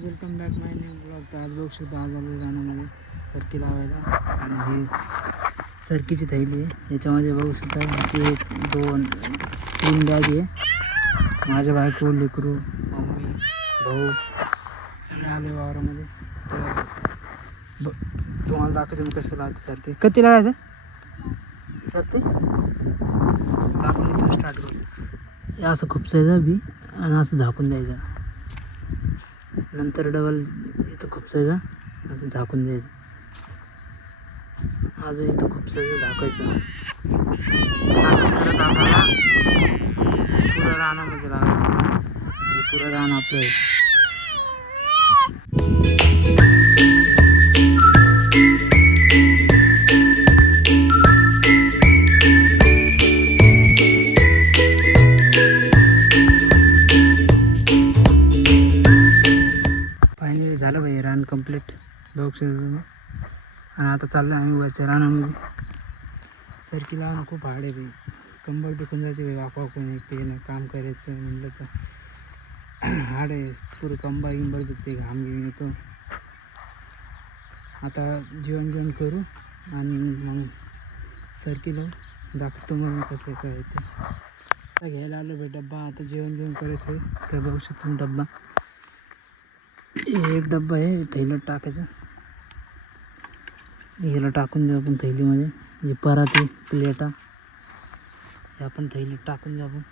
Welcome back माय new blog. तर आज बघू शकतो, आज आलो रानामध्ये सरकी लावायला. आणि ही सरकीची थैली आहे. याच्यामध्ये बघू शकता की 1 2 3 बॅग आहे. माझ्या बायको, लेकरू, मम्मी, भाऊ सगळे आले वावरामध्ये. तर तुम्हाला दाखवतो मी कसं लावते सरकी. कधी लावायचं सरकी आपण इथून स्टार्ट करू. हे असं खुपसायचं बी आणि असं झाकून द्यायचं. नंतर डबल इथं खुपसायचं, असं झाकून द्यायचं. अजून इथं खुपसायचं, झाकायचं. असं करत आपल्याला पुरा रानामध्ये लावायचं. म्हणजे पुरं रान आपलं आहे. फायनली झालं भाई रान कंप्लीट बघू शकतो तुम्ही. आणि आता चाललो आम्ही वरच्या रानामध्ये. सरकी लावणं खूप हार्ड आहे भाई. कंबर दुखून जाते भाई. वाकून एक ते काम करायचं म्हटलं तर हार्ड आहे. पुरं कंबर दुखते, घाम घेऊन येतो. आता जेवण करू आणि मग सरकी लावू. दाखवतो मग कसं काय ते. आता घ्यायला आलो भाई डब्बा. आता जेवण करायचं आहे. तर बघू शकतो डब्बा. एक डब्बा आहे थैलीत टाकायचं. याला टाकून देऊ आपण थैलीमध्ये. जे पराती प्लेटा हे आपण थैलीत टाकून देऊ आपण.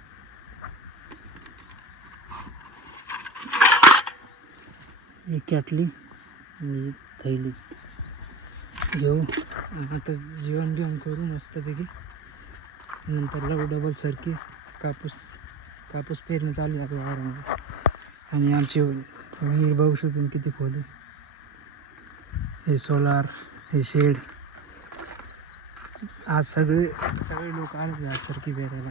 एक कॅटली आणि थैली घेऊ. आता जेवण करू मस्तपैकी. नंतर लावू डबल सरकी. कापूस पेरणी चालू आहे आपल्या वावरामध्ये. आणि आमची विहीर बघू शकतो किती खोली. हे सोलार, हे शेड. आज सगळे लोक आले आज सरकी पेरायला.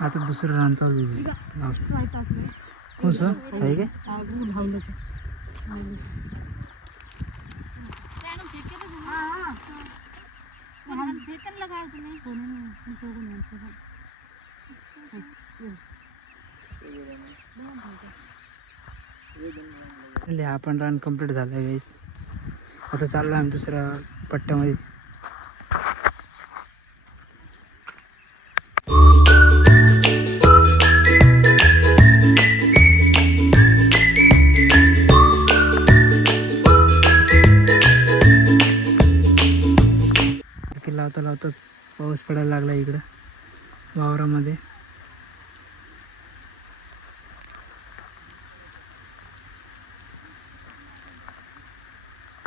आता दुसरं रान चालू आहे. हो सर आहे काय? हा पण रान कंप्लीट झालं आहे गाईस. आता चाललो आम्ही दुसऱ्या पट्ट्यामध्ये. लावता पाऊस पडायला लागला इकडं वावरामध्ये.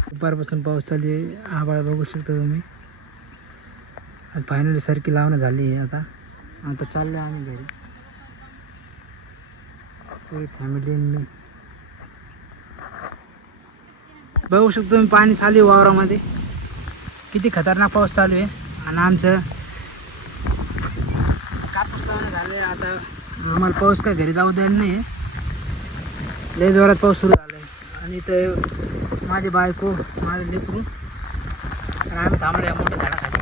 दुपारपासून पाऊस चालू आहे. आभाळ बघू शकता तुम्ही. आणि फायनली सरकी लावणं झाली आहे. आता चाललो आम्ही घरी. पुरी फॅमिली मी बघू शकतो तुम्ही. पाणी चालू आहे वावरामध्ये. किती खतरनाक पाऊस चालू आहे. आणि आमचं कापूस लावणं झालं आहे. आता आम्हाला पाऊस काय घरी जाऊ द्यायला नाही. लय जोरात पाऊस सुरू झाला आहे. आणि इथं माझी बायको, माझं लेकरू आणि आम्ही थांबलो या मोठ्या झाडाखाली.